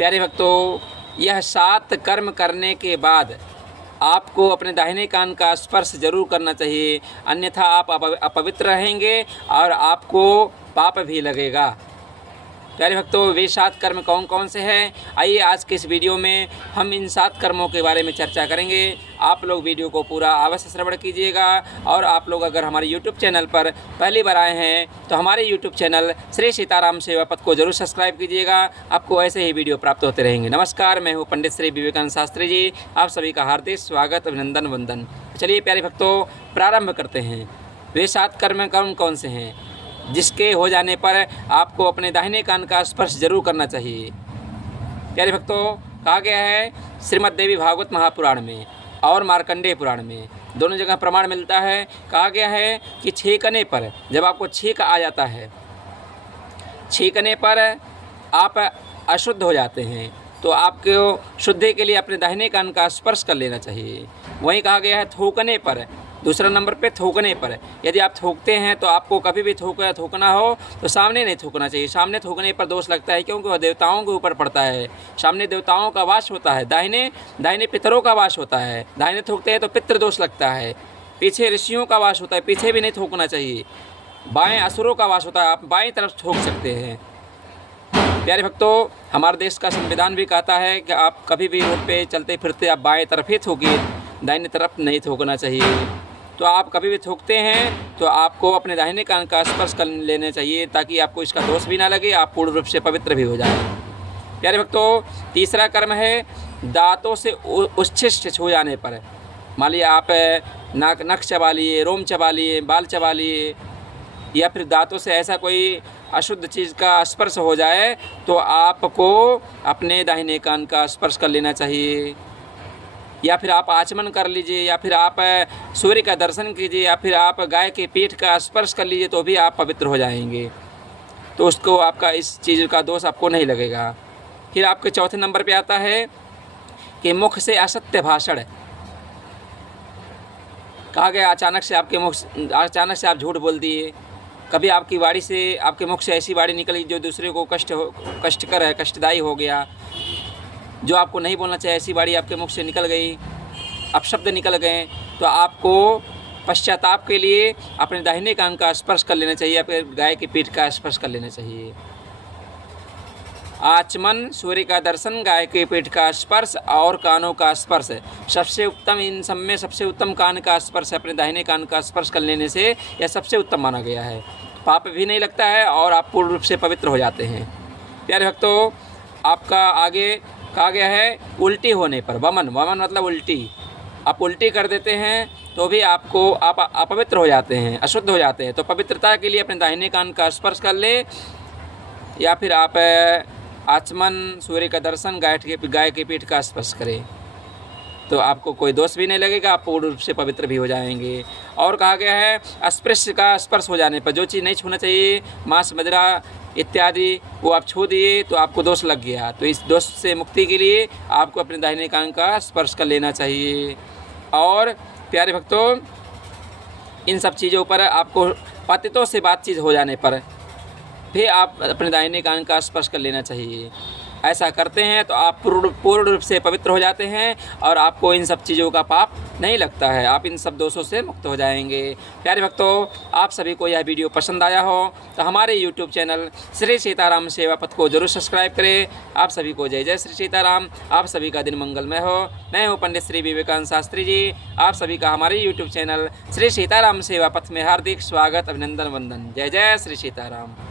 प्यारे भक्तों, यह 7 कर्म करने के बाद आपको अपने दाहिने कान का स्पर्श जरूर करना चाहिए, अन्यथा आप अपवित्र रहेंगे और आपको पाप भी लगेगा। प्यारे भक्तों, वे 7 कर्म कौन कौन से हैं? आइए आज के इस वीडियो में हम इन 7 कर्मों के बारे में चर्चा करेंगे। आप लोग वीडियो को पूरा अवश्य श्रवण कीजिएगा। और आप लोग अगर हमारे YouTube चैनल पर पहली बार आए हैं तो हमारे YouTube चैनल श्री सीताराम सेवा पथ को जरूर सब्सक्राइब कीजिएगा। आपको ऐसे ही वीडियो प्राप्त होते रहेंगे। नमस्कार, मैं हूँ पंडित श्री विवेकानंद शास्त्री जी। आप सभी का हार्दिक स्वागत, अभिनंदन, वंदन। चलिए प्यारे भक्तों, प्रारंभ करते हैं। वे 7 कर्म कौन कौन से हैं जिसके हो जाने पर आपको अपने दाहिने कान का स्पर्श जरूर करना चाहिए? प्यारे भक्तों, कहा गया है श्रीमद् देवी भागवत महापुराण में और मार्कंडेय पुराण में, दोनों जगह प्रमाण मिलता है। कहा गया है कि छींकने पर, जब आपको छींक आ जाता है, छींकने पर आप अशुद्ध हो जाते हैं, तो आपको शुद्धि के लिए अपने दाहिने कान का स्पर्श कर लेना चाहिए। वहीं कहा गया है थूकने पर, दूसरा नंबर पे थूकने पर, यदि आप थूकते हैं तो आपको कभी भी थूकना हो तो सामने नहीं थूकना चाहिए। सामने थूकने पर दोष लगता है, क्योंकि वह देवताओं के ऊपर पड़ता है। सामने देवताओं का वास होता है, दाहिने पितरों का वास होता है। दाहिने थूकते हैं तो पितृ दोष लगता है। पीछे ऋषियों का वास होता है, पीछे भी नहीं थूकना चाहिए। बाएँ असुरों का वास होता है, आप बाएँ तरफ थूक सकते हैं। प्यारे भक्तों, हमारे देश का संविधान भी कहता है कि आप कभी भी रोड पे चलते फिरते आप बाएं तरफ ही थूकिए, दाहिने तरफ नहीं थूकना चाहिए। तो आप कभी भी थूकते हैं तो आपको अपने दाहिने कान का स्पर्श कर लेना चाहिए, ताकि आपको इसका दोष भी ना लगे, आप पूर्ण रूप से पवित्र भी हो जाए। प्यारे भक्तों, तीसरा कर्म है दांतों से उच्छिष्ट छू जाने पर। मान लीजिए आप नख चबा लिए, रोम चबा लिए, बाल चबा लिए, या फिर दांतों से ऐसा कोई अशुद्ध चीज़ का स्पर्श हो जाए तो आपको अपने दाहिने कान का स्पर्श कर लेना चाहिए। या फिर आप आचमन कर लीजिए, या फिर आप सूर्य का दर्शन कीजिए, या फिर आप गाय के पीठ का स्पर्श कर लीजिए, तो भी आप पवित्र हो जाएंगे। तो उसको आपका इस चीज़ का दोष आपको नहीं लगेगा। फिर आपके चौथे नंबर पे आता है कि मुख से असत्य भाषण। कहा गया अचानक से आप झूठ बोल दिए। कभी आपकी वाणी से, आपके मुख से ऐसी वाणी निकली जो दूसरे को कष्टकर है, कष्टदायी हो गया। जो आपको नहीं बोलना चाहिए ऐसी वाणी आपके मुख से निकल गई, अपशब्द निकल गए, तो आपको पश्चाताप के लिए अपने दाहिने कान का स्पर्श कर लेना चाहिए, या फिर गाय की पीठ का स्पर्श कर लेना चाहिए। आचमन, सूर्य का दर्शन, गाय के पीठ का स्पर्श और कानों का स्पर्श, सबसे उत्तम, इन सब में सबसे उत्तम कान का स्पर्श, अपने दाहिने कान का स्पर्श कर लेने से यह सबसे उत्तम माना गया है। पाप भी नहीं लगता है और आप पूर्ण रूप से पवित्र हो जाते हैं। प्यारे भक्तों, आपका आगे कहा गया है उल्टी होने पर, वमन मतलब उल्टी, आप उल्टी कर देते हैं तो भी आप अपवित्र हो जाते हैं, अशुद्ध हो जाते हैं। तो पवित्रता के लिए अपने दाहिने कान का स्पर्श कर ले, या फिर आप आचमन, सूर्य का दर्शन, गाय के पीठ का स्पर्श करें, तो आपको कोई दोष भी नहीं लगेगा, आप पूर्ण रूप से पवित्र भी हो जाएंगे। और कहा गया है अस्पृश्य का स्पर्श हो जाने पर, जो चीज़ नहीं छूना चाहिए, मांस, मदिरा इत्यादि, वो आप छू दिए तो आपको दोष लग गया। तो इस दोष से मुक्ति के लिए आपको अपने दाहिने कान का स्पर्श कर लेना चाहिए। और प्यारे भक्तों, इन सब चीज़ों पर आपको पतितों से बातचीत हो जाने पर भी आप अपने दाहिने कान का स्पर्श कर लेना चाहिए। ऐसा करते हैं तो आप पूर्ण रूप से पवित्र हो जाते हैं और आपको इन सब चीज़ों का पाप नहीं लगता है, आप इन सब दोषों से मुक्त हो जाएंगे। प्यारे भक्तों, आप सभी को यह वीडियो पसंद आया हो तो हमारे YouTube चैनल श्री सीताराम सेवा पथ को जरूर सब्सक्राइब करें। आप सभी को जय जय श्री सीताराम। आप सभी का दिन मंगलमय हो। मैं हूँ पंडित श्री विवेकानंद शास्त्री जी। आप सभी का हमारे YouTube चैनल श्री सीताराम सेवा पथ में हार्दिक स्वागत, अभिनंदन, वंदन। जय जय श्री सीताराम।